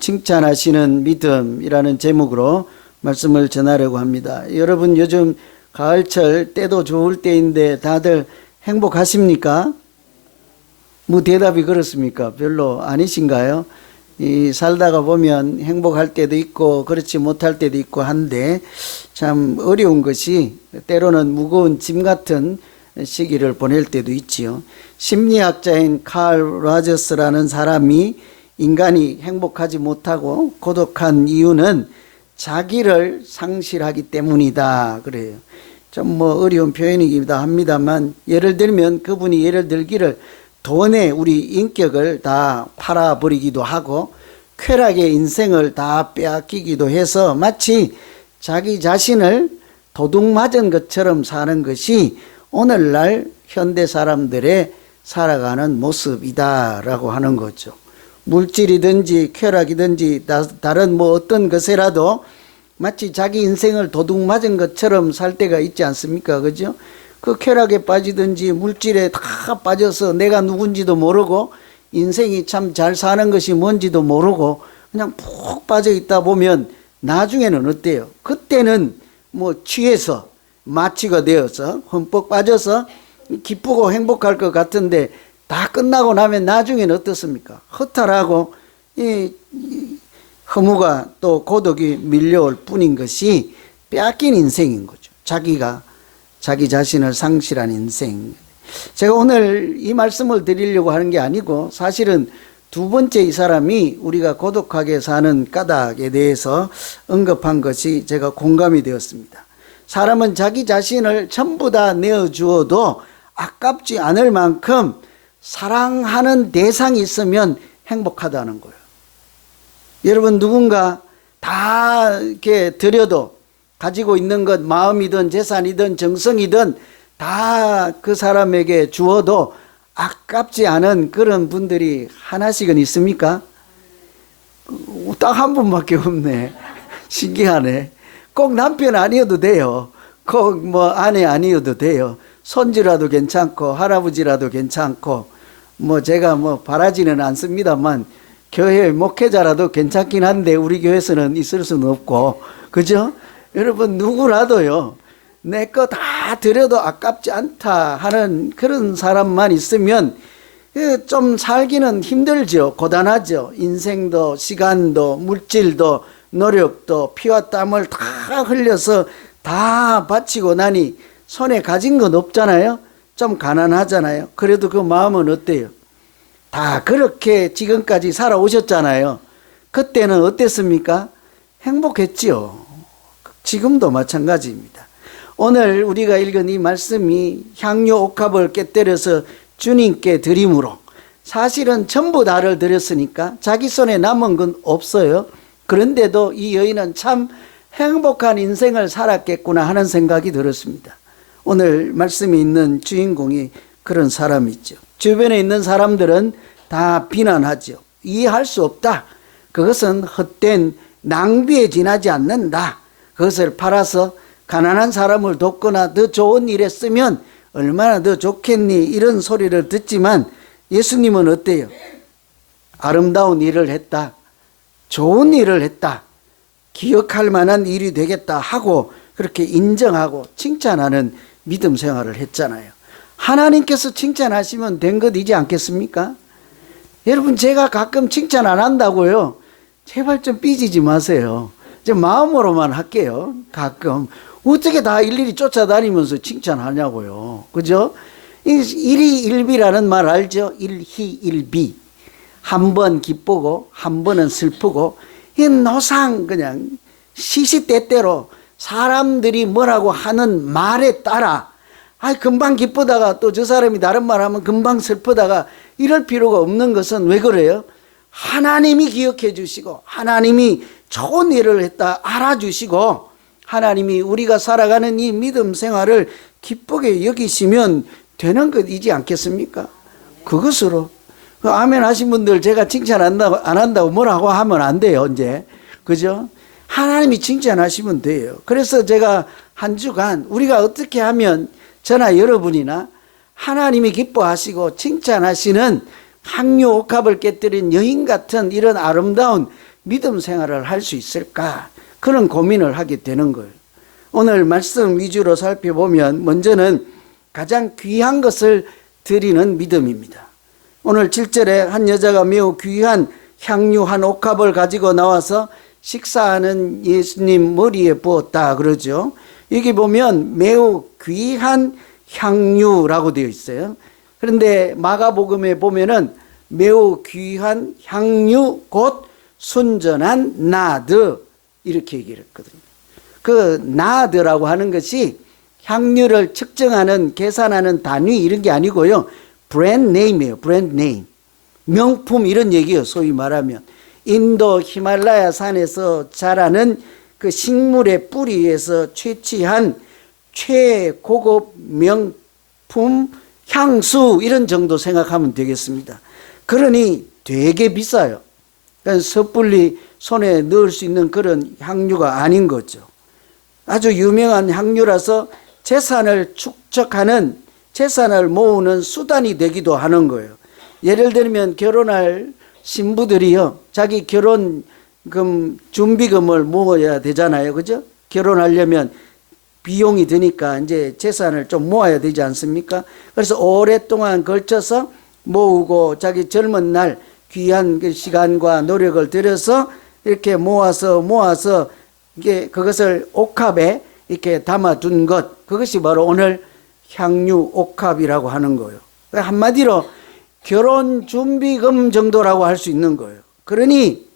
칭찬하시는 믿음이라는 제목으로 말씀을 전하려고 합니다. 여러분, 요즘 가을철 때도 좋을 때인데 다들 행복하십니까? 뭐 대답이 그렇습니까? 별로 아니신가요? 살다가 보면 행복할 때도 있고 그렇지 못할 때도 있고 한데 참 어려운 것이 때로는 무거운 짐 같은 시기를 보낼 때도 있지요. 심리학자인 칼 라저스라는 사람이 인간이 행복하지 못하고 고독한 이유는 자기를 상실하기 때문이다 그래요. 좀 뭐 어려운 표현이기도 합니다만, 예를 들면 그분이 예를 들기를 돈에 우리 인격을 다 팔아버리기도 하고 쾌락의 인생을 다 빼앗기기도 해서 마치 자기 자신을 도둑맞은 것처럼 사는 것이 오늘날 현대 사람들의 살아가는 모습이다라고 하는 거죠. 물질이든지 쾌락이든지 다른 뭐 어떤 것에라도 마치 자기 인생을 도둑맞은 것처럼 살 때가 있지 않습니까? 그죠? 그 쾌락에 빠지든지 물질에 다 빠져서 내가 누군지도 모르고 인생이 참 잘 사는 것이 뭔지도 모르고 그냥 푹 빠져 있다 보면 나중에는 어때요? 그때는 뭐 취해서 마취가 되어서 흠뻑 빠져서 기쁘고 행복할 것 같은데 다 끝나고 나면 나중에는 어떻습니까? 허탈하고 허무가 또 고독이 밀려올 뿐인 것이 빼앗긴 인생인 거죠. 자기 자신을 상실한 인생. 제가 오늘 이 말씀을 드리려고 하는 게 아니고 사실은 두 번째 이 사람이 우리가 고독하게 사는 까닭에 대해서 언급한 것이 제가 공감이 되었습니다. 사람은 자기 자신을 전부 다 내어주어도 아깝지 않을 만큼 사랑하는 대상이 있으면 행복하다는 거예요. 여러분, 누군가 다 이렇게 드려도 가지고 있는 것, 마음이든 재산이든 정성이든 다 그 사람에게 주어도 아깝지 않은 그런 분들이 하나씩은 있습니까? 딱 한 분밖에 없네. 신기하네. 꼭 남편 아니어도 돼요. 꼭 뭐 아내 아니어도 돼요. 손주라도 괜찮고 할아버지라도 괜찮고 뭐 제가 뭐 바라지는 않습니다만 교회 목회자라도 괜찮긴 한데 우리 교회에서는 있을 수는 없고, 그죠? 여러분, 누구라도요 내 거 다 드려도 아깝지 않다 하는 그런 사람만 있으면 좀 살기는 힘들죠. 고단하죠. 인생도 시간도 물질도 노력도 피와 땀을 다 흘려서 다 바치고 나니 손에 가진 건 없잖아요. 좀 가난하잖아요. 그래도 그 마음은 어때요? 다 그렇게 지금까지 살아오셨잖아요. 그때는 어땠습니까? 행복했지요. 지금도 마찬가지입니다. 오늘 우리가 읽은 이 말씀이 향료 옥합을 깨뜨려서 주님께 드림으로 사실은 전부 다를 드렸으니까 자기 손에 남은 건 없어요. 그런데도 이 여인은 참 행복한 인생을 살았겠구나 하는 생각이 들었습니다. 오늘 말씀에 있는 주인공이 그런 사람이죠. 주변에 있는 사람들은 다 비난하죠. 이해할 수 없다. 그것은 헛된 낭비에 지나지 않는다. 그것을 팔아서 가난한 사람을 돕거나 더 좋은 일에 쓰면 얼마나 더 좋겠니, 이런 소리를 듣지만 예수님은 어때요? 아름다운 일을 했다, 좋은 일을 했다, 기억할 만한 일이 되겠다 하고 그렇게 인정하고 칭찬하는 믿음 생활을 했잖아요. 하나님께서 칭찬하시면 된 것이지 않겠습니까? 여러분, 제가 가끔 칭찬 안 한다고요. 제발 좀 삐지지 마세요. 제 마음으로만 할게요. 가끔 어떻게 다 일일이 쫓아다니면서 칭찬하냐고요. 그죠? 일희일비라는 말 알죠? 일희일비. 한 번 기쁘고 한 번은 슬프고, 이 노상 그냥 시시때때로 사람들이 뭐라고 하는 말에 따라 금방 기쁘다가 또 저 사람이 다른 말 하면 금방 슬프다가 이럴 필요가 없는 것은 왜 그래요? 하나님이 기억해 주시고 하나님이 좋은 일을 했다 알아주시고 하나님이 우리가 살아가는 이 믿음 생활을 기쁘게 여기시면 되는 것이지 않겠습니까? 그것으로 아멘 하신 분들, 제가 칭찬 안 한다고 뭐라고 하면 안 돼요. 이제 그죠? 하나님이 칭찬하시면 돼요. 그래서 제가 한 주간 우리가 어떻게 하면 저나 여러분이나 하나님이 기뻐하시고 칭찬하시는 향유 옥합을 깨뜨린 여인 같은 이런 아름다운 믿음 생활을 할 수 있을까? 그런 고민을 하게 되는 거예요. 오늘 말씀 위주로 살펴보면 먼저는 가장 귀한 것을 드리는 믿음입니다. 오늘 7절에 한 여자가 매우 귀한 향유 한 옥합을 가지고 나와서 식사하는 예수님 머리에 부었다 그러죠. 여기 보면 매우 귀한 향유라고 되어 있어요. 그런데 마가복음에 보면은 매우 귀한 향유 곧 순전한 나드 이렇게 얘기를 했거든요. 그 나드라고 하는 것이 향유를 측정하는 계산하는 단위 이런 게 아니고요. 브랜드 네임이에요. 브랜드 네임. 명품 이런 얘기예요. 소위 말하면 인도 히말라야 산에서 자라는 그 식물의 뿌리에서 채취한 최고급 명품 향수 이런 정도 생각하면 되겠습니다. 그러니 되게 비싸요. 그러니까 섣불리 손에 넣을 수 있는 그런 향유가 아닌 거죠. 아주 유명한 향유라서 재산을 축적하는, 재산을 모으는 수단이 되기도 하는 거예요. 예를 들면 결혼할 신부들이요, 자기 결혼금 준비금을 모아야 되잖아요. 그죠? 결혼하려면 비용이 드니까 이제 재산을 좀 모아야 되지 않습니까? 그래서 오랫동안 걸쳐서 모으고 자기 젊은 날 귀한 그 시간과 노력을 들여서 이렇게 모아서 이게 그것을 옥합에 이렇게 담아둔 것, 그것이 바로 오늘 향유 옥합이라고 하는 거예요. 한마디로 결혼 준비금 정도라고 할 수 있는 거예요. 그러니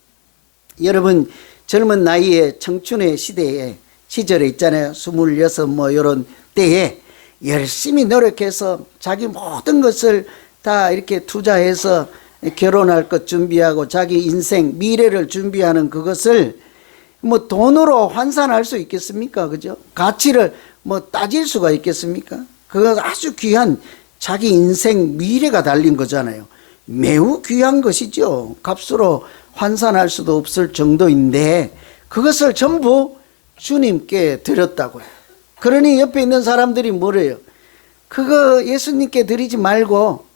여러분 젊은 나이에 청춘의 시절에 있잖아요. 26 뭐 이런 때에 열심히 노력해서 자기 모든 것을 다 이렇게 투자해서 결혼할 것 준비하고 자기 인생 미래를 준비하는 그것을 뭐 돈으로 환산할 수 있겠습니까? 그죠? 가치를 뭐 따질 수가 있겠습니까? 그거 아주 귀한 자기 인생 미래가 달린 거잖아요. 매우 귀한 것이죠. 값으로 환산할 수도 없을 정도인데 그것을 전부 주님께 드렸다고요. 그러니 옆에 있는 사람들이 뭐래요? 그거 예수님께 드리지 말고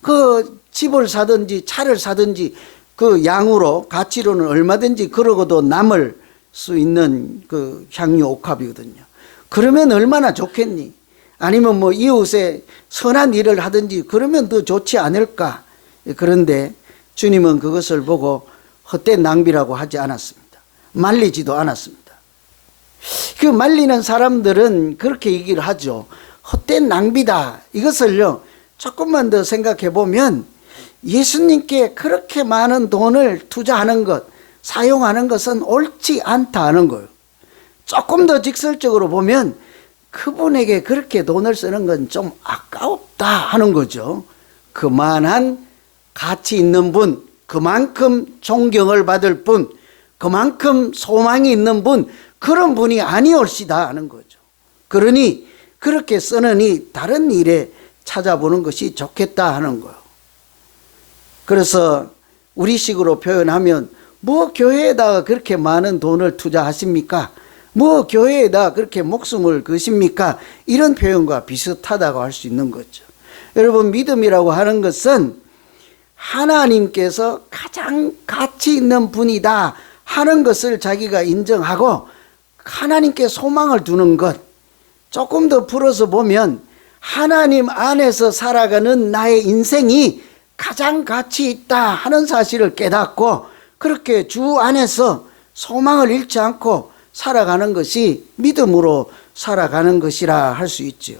그 집을 사든지 차를 사든지 그 양으로 가치로는 얼마든지 그러고도 남을 수 있는 그 향유 옥합이거든요. 그러면 얼마나 좋겠니? 아니면 뭐 이웃에 선한 일을 하든지 그러면 더 좋지 않을까? 그런데 주님은 그것을 보고 헛된 낭비라고 하지 않았습니다. 말리지도 않았습니다. 그 말리는 사람들은 그렇게 얘기를 하죠. 헛된 낭비다. 이것을요 조금만 더 생각해 보면 예수님께 그렇게 많은 돈을 투자하는 것, 사용하는 것은 옳지 않다 하는 거예요. 조금 더 직설적으로 보면 그분에게 그렇게 돈을 쓰는 건 좀 아까웠다 하는 거죠. 그만한 가치 있는 분, 그만큼 존경을 받을 분, 그만큼 소망이 있는 분, 그런 분이 아니올시다 하는 거죠. 그러니 그렇게 쓰느니 다른 일에 찾아보는 것이 좋겠다 하는 거예요. 그래서 우리식으로 표현하면 뭐 교회에다가 그렇게 많은 돈을 투자하십니까? 뭐 교회에다 그렇게 목숨을 거십니까? 이런 표현과 비슷하다고 할 수 있는 거죠. 여러분 믿음이라고 하는 것은 하나님께서 가장 가치 있는 분이다 하는 것을 자기가 인정하고 하나님께 소망을 두는 것. 조금 더 풀어서 보면 하나님 안에서 살아가는 나의 인생이 가장 가치 있다 하는 사실을 깨닫고 그렇게 주 안에서 소망을 잃지 않고 살아가는 것이 믿음으로 살아가는 것이라 할 수 있지요.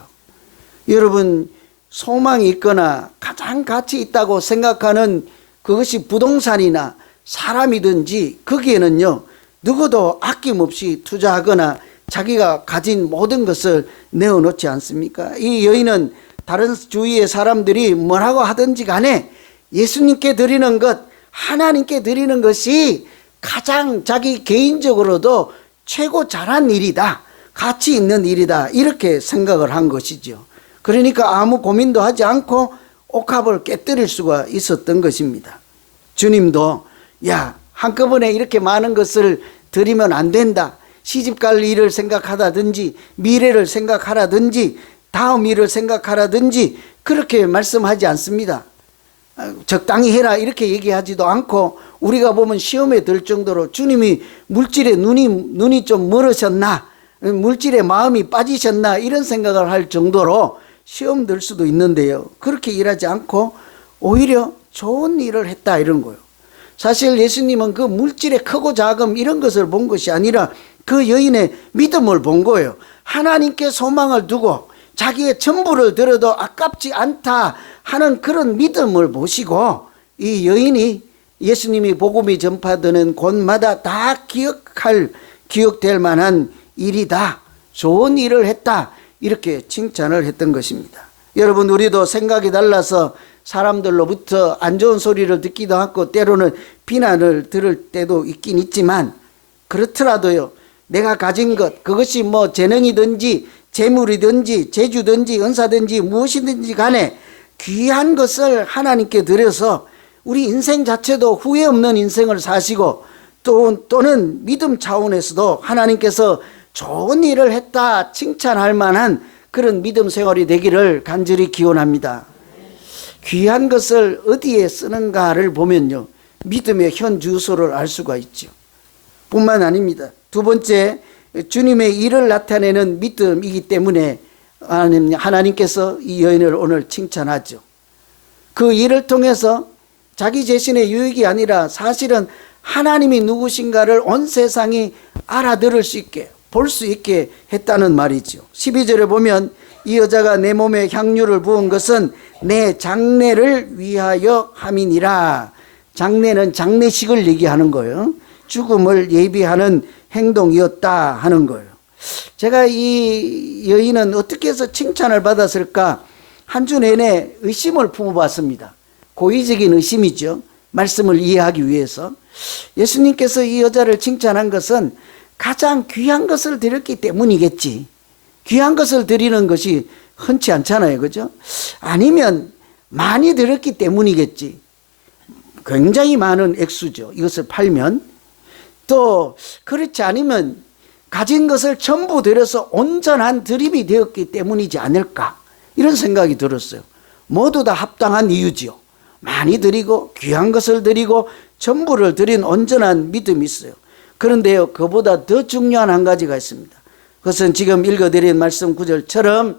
여러분 소망이 있거나 가장 가치 있다고 생각하는 그것이 부동산이나 사람이든지 거기에는요 누구도 아낌없이 투자하거나 자기가 가진 모든 것을 내어놓지 않습니까? 이 여인은 다른 주위의 사람들이 뭐라고 하든지 간에 예수님께 드리는 것, 하나님께 드리는 것이 가장 자기 개인적으로도 최고 잘한 일이다, 가치 있는 일이다 이렇게 생각을 한 것이죠. 그러니까 아무 고민도 하지 않고 옥합을 깨뜨릴 수가 있었던 것입니다. 주님도 야 한꺼번에 이렇게 많은 것을 드리면 안 된다. 시집갈 일을 생각하다든지 미래를 생각하라든지 다음 일을 생각하라든지 그렇게 말씀하지 않습니다. 적당히 해라 이렇게 얘기하지도 않고, 우리가 보면 시험에 들 정도로 주님이 물질에 눈이 좀 멀으셨나, 물질에 마음이 빠지셨나 이런 생각을 할 정도로 시험 들 수도 있는데요, 그렇게 일하지 않고 오히려 좋은 일을 했다 이런 거예요. 사실 예수님은 그 물질의 크고 작음 이런 것을 본 것이 아니라 그 여인의 믿음을 본 거예요. 하나님께 소망을 두고 자기의 전부를 들어도 아깝지 않다 하는 그런 믿음을 보시고, 이 여인이 예수님이 복음이 전파되는 곳마다 다 기억될 만한 일이다, 좋은 일을 했다, 이렇게 칭찬을 했던 것입니다. 여러분, 우리도 생각이 달라서 사람들로부터 안 좋은 소리를 듣기도 하고 때로는 비난을 들을 때도 있긴 있지만, 그렇더라도요, 내가 가진 것, 그것이 뭐 재능이든지 재물이든지 재주든지 은사든지 무엇이든지 간에 귀한 것을 하나님께 드려서 우리 인생 자체도 후회 없는 인생을 사시고, 또는 믿음 차원에서도 하나님께서 좋은 일을 했다 칭찬할 만한 그런 믿음 생활이 되기를 간절히 기원합니다. 귀한 것을 어디에 쓰는가를 보면요, 믿음의 현 주소를 알 수가 있죠. 뿐만 아닙니다. 두 번째, 주님의 일을 나타내는 믿음이기 때문에 하나님께서 이 여인을 오늘 칭찬하죠. 그 일을 통해서 자기 자신의 유익이 아니라 사실은 하나님이 누구신가를 온 세상이 알아들을 수 있게, 볼 수 있게 했다는 말이죠. 12절에 보면 이 여자가 내 몸에 향유를 부은 것은 내 장례를 위하여 함이니라. 장례는 장례식을 얘기하는 거예요. 죽음을 예비하는 행동이었다 하는 거예요. 제가 이 여인은 어떻게 해서 칭찬을 받았을까 한 주 내내 의심을 품어봤습니다. 고의적인 의심이죠. 말씀을 이해하기 위해서. 예수님께서 이 여자를 칭찬한 것은 가장 귀한 것을 드렸기 때문이겠지. 귀한 것을 드리는 것이 흔치 않잖아요, 그죠? 아니면 많이 드렸기 때문이겠지. 굉장히 많은 액수죠, 이것을 팔면. 또 그렇지 않으면 가진 것을 전부 드려서 온전한 드림이 되었기 때문이지 않을까, 이런 생각이 들었어요. 모두 다 합당한 이유지요. 많이 드리고 귀한 것을 드리고 전부를 드린 온전한 믿음이 있어요. 그런데요, 그보다 더 중요한 한 가지가 있습니다. 그것은 지금 읽어드린 말씀 9절처럼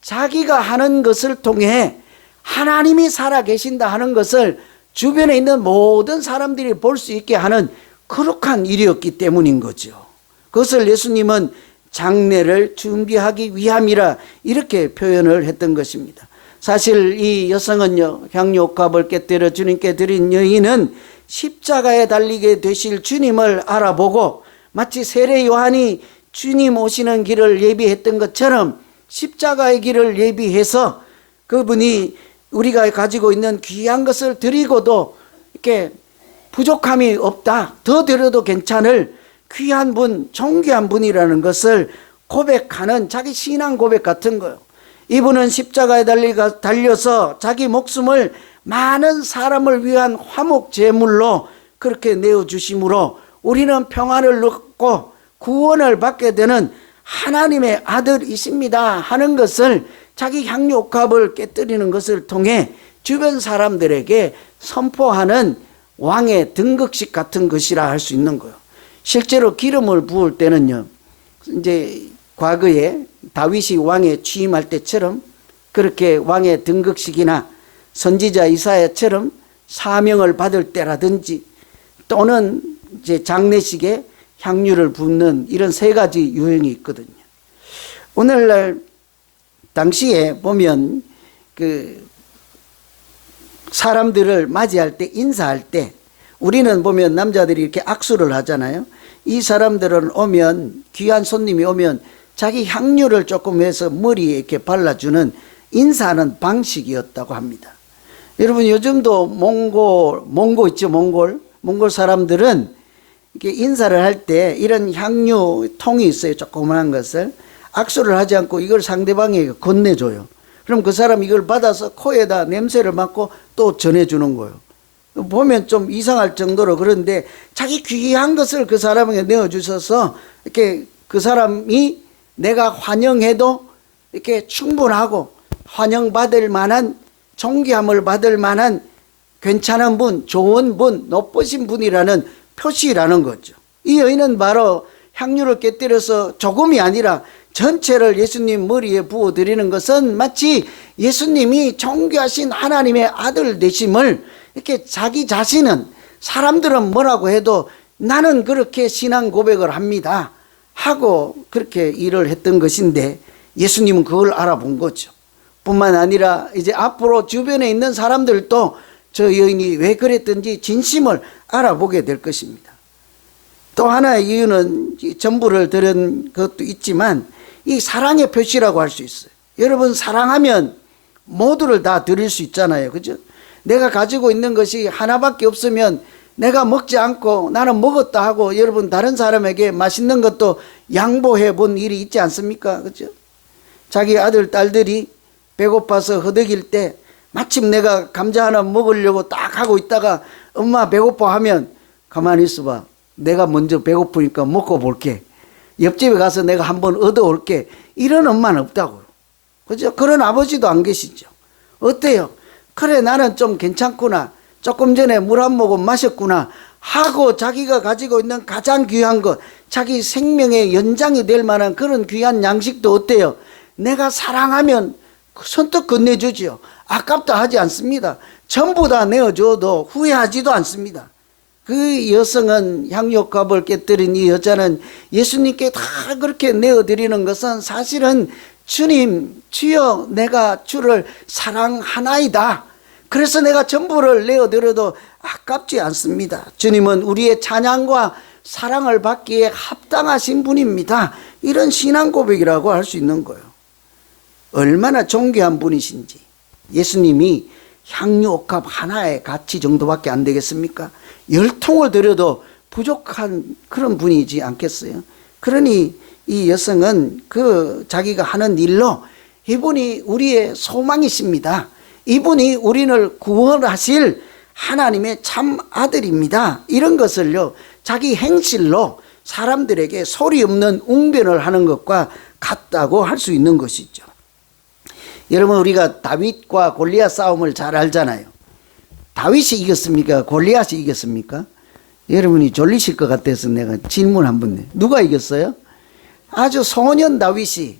자기가 하는 것을 통해 하나님이 살아계신다 하는 것을 주변에 있는 모든 사람들이 볼 수 있게 하는 거룩한 일이었기 때문인 거죠. 그것을 예수님은 장례를 준비하기 위함이라 이렇게 표현을 했던 것입니다. 사실 이 여성은요, 향유옥합을 깨뜨려 주님께 드린 여인은 십자가에 달리게 되실 주님을 알아보고 마치 세례 요한이 주님 오시는 길을 예비했던 것처럼 십자가의 길을 예비해서 그분이 우리가 가지고 있는 귀한 것을 드리고도 이렇게 부족함이 없다, 더 드려도 괜찮을 귀한 분, 존귀한 분이라는 것을 고백하는 자기 신앙 고백 같은 거예요. 이분은 십자가에 달려서 자기 목숨을 많은 사람을 위한 화목 제물로 그렇게 내어주심으로 우리는 평안을 얻고 구원을 받게 되는 하나님의 아들이십니다 하는 것을 자기 향유옥합을 깨뜨리는 것을 통해 주변 사람들에게 선포하는 왕의 등극식 같은 것이라 할 수 있는 거예요. 실제로 기름을 부을 때는요, 이제 과거에 다윗이 왕에 취임할 때처럼 그렇게 왕의 등극식이나 선지자 이사야처럼 사명을 받을 때라든지 또는 이제 장례식에 향유를 붓는 이런 세 가지 유형이 있거든요. 오늘날 당시에 보면 그 사람들을 맞이할 때, 인사할 때 우리는 보면 남자들이 이렇게 악수를 하잖아요. 이 사람들은 오면, 귀한 손님이 오면 자기 향유를 조금 해서 머리에 이렇게 발라주는 인사하는 방식이었다고 합니다. 여러분, 요즘도 몽고 있죠, 몽골 사람들은 이렇게 인사를 할 때 이런 향유 통이 있어요, 조그만한 것을. 악수를 하지 않고 이걸 상대방에게 건네줘요. 그럼 그 사람 이걸 받아서 코에다 냄새를 맡고 또 전해주는 거예요. 보면 좀 이상할 정도로, 그런데 자기 귀한 것을 그 사람에게 내어주셔서 이렇게 그 사람이 내가 환영해도 이렇게 충분하고 환영받을 만한, 존귀함을 받을 만한 괜찮은 분, 좋은 분, 높으신 분이라는 표시라는 거죠. 이 여인은 바로 향유를 깨뜨려서 조금이 아니라 전체를 예수님 머리에 부어드리는 것은 마치 예수님이 존귀하신 하나님의 아들 되심을 이렇게 자기 자신은 사람들은 뭐라고 해도 나는 그렇게 신앙 고백을 합니다 하고 그렇게 일을 했던 것인데 예수님은 그걸 알아본 거죠. 뿐만 아니라 이제 앞으로 주변에 있는 사람들도 저 여인이 왜 그랬든지 진심을 알아보게 될 것입니다. 또 하나의 이유는 전부를 들은 것도 있지만 이 사랑의 표시라고 할 수 있어요. 여러분 사랑하면 모두를 다 드릴 수 있잖아요. 그죠? 내가 가지고 있는 것이 하나밖에 없으면 내가 먹지 않고 나는 먹었다 하고 여러분 다른 사람에게 맛있는 것도 양보해 본 일이 있지 않습니까? 그죠? 자기 아들 딸들이 배고파서 허덕일 때 마침 내가 감자 하나 먹으려고 딱 하고 있다가 엄마 배고파 하면 가만히 있어봐. 내가 먼저 배고프니까 먹고 볼게. 옆집에 가서 내가 한번 얻어올게. 이런 엄마는 없다고요. 그죠? 그런 아버지도 안 계시죠. 어때요? 그래 나는 좀 괜찮구나. 조금 전에 물 한 모금 마셨구나 하고 자기가 가지고 있는 가장 귀한 것, 자기 생명의 연장이 될 만한 그런 귀한 양식도 어때요? 내가 사랑하면 선뜻 건네주지요. 아깝다 하지 않습니다. 전부 다 내어줘도 후회하지도 않습니다. 그 여성은 향유값을 깨뜨린 이 여자는 예수님께 다 그렇게 내어드리는 것은 사실은 주님, 주여 내가 주를 사랑하나이다. 그래서 내가 전부를 내어드려도 아깝지 않습니다. 주님은 우리의 찬양과 사랑을 받기에 합당하신 분입니다. 이런 신앙 고백이라고 할 수 있는 거예요. 얼마나 존귀한 분이신지. 예수님이 향유 옥합 하나의 가치 정도밖에 안 되겠습니까? 10통을 드려도 부족한 그런 분이지 않겠어요? 그러니 이 여성은 그 자기가 하는 일로 이분이 우리의 소망이십니다. 이분이 우리를 구원하실 하나님의 참 아들입니다. 이런 것을요, 자기 행실로 사람들에게 소리 없는 웅변을 하는 것과 같다고 할 수 있는 것이죠. 여러분, 우리가 다윗과 골리앗 싸움을 잘 알잖아요. 다윗이 이겼습니까? 골리앗이 이겼습니까? 여러분이 졸리실 것 같아서 내가 질문 한번 내. 누가 이겼어요? 아주 소년 다윗이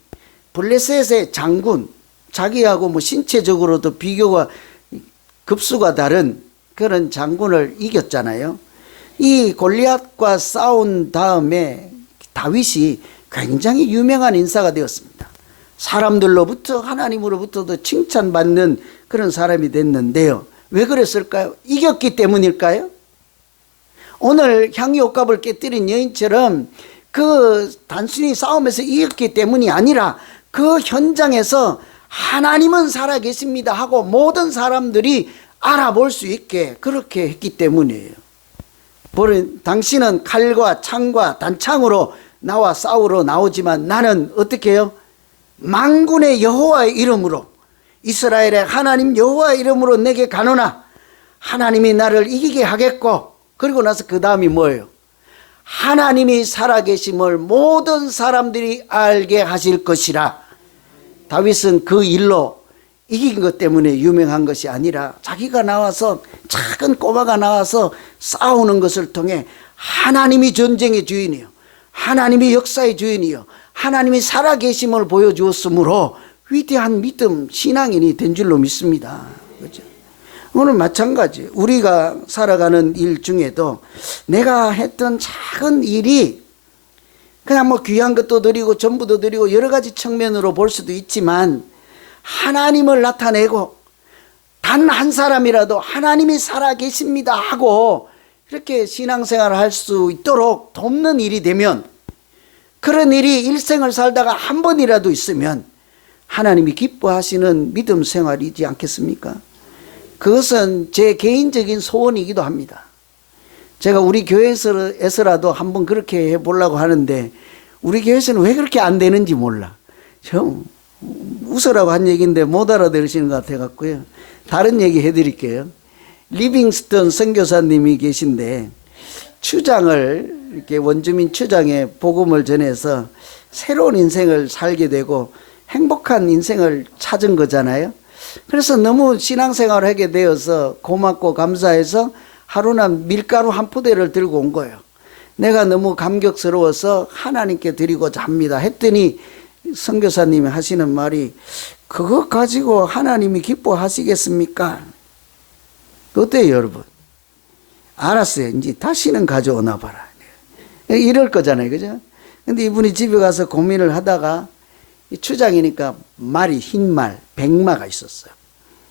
블레셋의 장군, 자기하고 뭐 신체적으로도 비교가 급수가 다른 그런 장군을 이겼잖아요. 이 골리앗과 싸운 다음에 다윗이 굉장히 유명한 인사가 되었습니다. 사람들로부터 하나님으로부터도 칭찬받는 그런 사람이 됐는데요. 왜 그랬을까요? 이겼기 때문일까요? 오늘 향유옥합을 깨뜨린 여인처럼 그 단순히 싸움에서 이겼기 때문이 아니라 그 현장에서 하나님은 살아계십니다 하고 모든 사람들이 알아볼 수 있게 그렇게 했기 때문이에요. 당신은 칼과 창과 단창으로 나와 싸우러 나오지만 나는 어떻게 해요? 만군의 여호와의 이름으로, 이스라엘의 하나님 여호와의 이름으로 내게 가노나 하나님이 나를 이기게 하겠고, 그리고 나서 그 다음이 뭐예요? 하나님이 살아계심을 모든 사람들이 알게 하실 것이라. 다윗은 그 일로 이긴 것 때문에 유명한 것이 아니라 자기가 나와서, 작은 꼬마가 나와서 싸우는 것을 통해 하나님이 전쟁의 주인이요, 하나님이 역사의 주인이요, 하나님이 살아계심을 보여주었으므로 위대한 믿음, 신앙인이 된 줄로 믿습니다. 그렇죠? 오늘 마찬가지, 우리가 살아가는 일 중에도 내가 했던 작은 일이 그냥 뭐 귀한 것도 드리고 전부도 드리고 여러 가지 측면으로 볼 수도 있지만, 하나님을 나타내고 단 한 사람이라도 하나님이 살아계십니다 하고 이렇게 신앙생활을 할 수 있도록 돕는 일이 되면, 그런 일이 일생을 살다가 한 번이라도 있으면 하나님이 기뻐하시는 믿음 생활이지 않겠습니까? 그것은 제 개인적인 소원이기도 합니다. 제가 우리 교회에서라도 한번 그렇게 해보려고 하는데 우리 교회에서는 왜 그렇게 안 되는지 몰라. 좀 웃으라고 한 얘기인데 못 알아들으시는 것 같아갖고요. 다른 얘기 해드릴게요. 리빙스턴 선교사님이 계신데 추장을 이렇게 원주민 추장에 복음을 전해서 새로운 인생을 살게 되고 행복한 인생을 찾은 거잖아요. 그래서 너무 신앙생활을 하게 되어서 고맙고 감사해서 하루나 밀가루 한 포대를 들고 온 거예요. 내가 너무 감격스러워서 하나님께 드리고자 합니다 했더니 선교사님이 하시는 말이, 그거 가지고 하나님이 기뻐하시겠습니까? 어때요 여러분? 알았어요. 이제 다시는 가져오나 봐라. 이럴 거잖아요. 그죠? 근데 이분이 집에 가서 고민을 하다가 추장이니까 말이 흰말, 백마가 있었어요.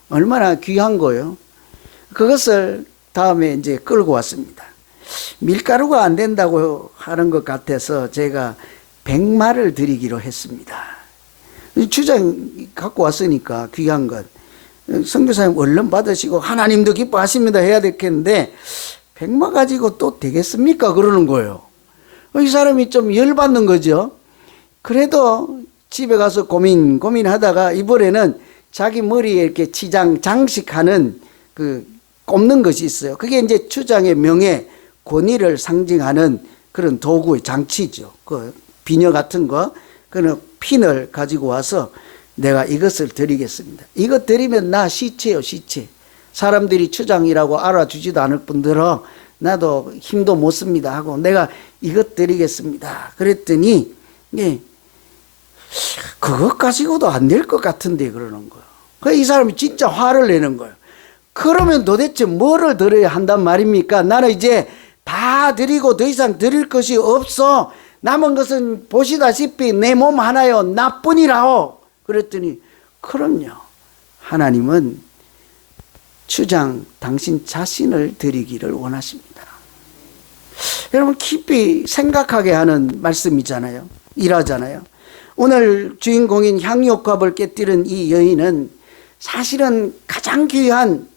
얼마나 귀한 거예요. 그것을 다음에 이제 끌고 왔습니다. 밀가루가 안 된다고 하는 것 같아서 제가 백마를 드리기로 했습니다. 추장이 갖고 왔으니까 귀한 것. 선교사님 얼른 받으시고 하나님도 기뻐하십니다 해야 됐겠는데, 백마 가지고 또 되겠습니까? 그러는 거예요. 이 사람이 좀 열받는 거죠. 그래도 집에 가서 고민하다가 이번에는 자기 머리에 이렇게 장식하는 꼽는 것이 있어요. 그게 이제 추장의 명예, 권위를 상징하는 그런 도구의 장치죠. 그 비녀 같은 거, 그는 핀을 가지고 와서 내가 이것을 드리겠습니다. 이것 드리면 나 시체요, 시체. 사람들이 추장이라고 알아주지도 않을 뿐더러 나도 힘도 못 씁니다 하고 내가 이것 드리겠습니다. 그랬더니 그것 가지고도 안 될 것 같은데 그러는 거예요. 그래서 이 사람이 진짜 화를 내는 거예요. 그러면 도대체 뭐를 드려야 한단 말입니까? 나는 이제 다 드리고 더 이상 드릴 것이 없어. 남은 것은 보시다시피 내 몸 하나요, 나뿐이라오. 그랬더니 그럼요. 하나님은 추장 당신 자신을 드리기를 원하십니다. 여러분 깊이 생각하게 하는 말씀이잖아요. 일하잖아요. 오늘 주인공인 향유옥합을 깨뜨린 이 여인은 사실은 가장 귀한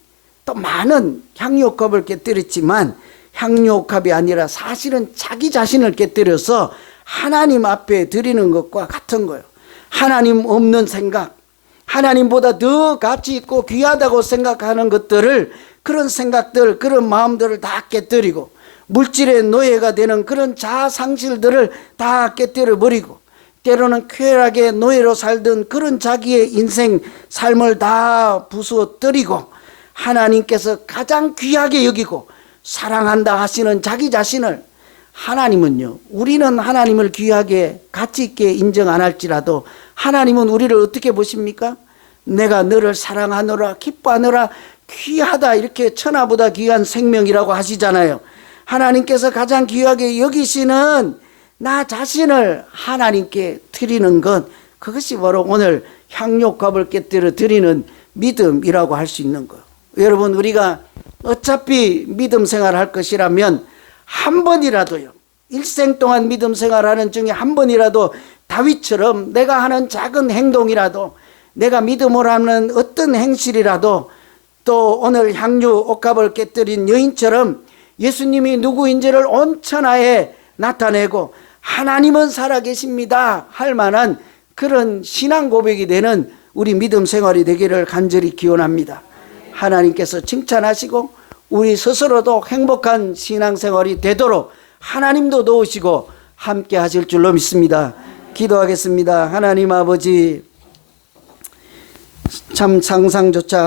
또 많은 향유옥합을 깨뜨렸지만 향유옥합이 아니라 사실은 자기 자신을 깨뜨려서 하나님 앞에 드리는 것과 같은 거예요. 하나님 없는 생각, 하나님보다 더 가치 있고 귀하다고 생각하는 것들을, 그런 생각들, 그런 마음들을 다 깨뜨리고 물질의 노예가 되는 그런 자아 상실들을 다 깨뜨려 버리고 때로는 쾌락의 노예로 살던 그런 자기의 인생 삶을 다 부수어뜨리고 하나님께서 가장 귀하게 여기고 사랑한다 하시는 자기 자신을, 하나님은요, 우리는 하나님을 귀하게 가치 있게 인정 안 할지라도 하나님은 우리를 어떻게 보십니까? 내가 너를 사랑하노라 기뻐하노라 귀하다, 이렇게 천하보다 귀한 생명이라고 하시잖아요. 하나님께서 가장 귀하게 여기시는 나 자신을 하나님께 드리는 것, 그것이 바로 오늘 향유옥합을 깨뜨려 드리는 믿음이라고 할 수 있는 거예요. 여러분, 우리가 어차피 믿음 생활할 것이라면 한 번이라도요, 일생 동안 믿음 생활하는 중에 한 번이라도 다윗처럼 내가 하는 작은 행동이라도, 내가 믿음으로 하는 어떤 행실이라도, 또 오늘 향유옥합을 깨뜨린 여인처럼 예수님이 누구인지를 온 천하에 나타내고 하나님은 살아계십니다 할 만한 그런 신앙 고백이 되는 우리 믿음 생활이 되기를 간절히 기원합니다. 하나님께서 칭찬하시고 우리 스스로도 행복한 신앙생활이 되도록 하나님도 도우시고 함께 하실 줄로 믿습니다. 기도하겠습니다. 하나님 아버지, 참 상상조차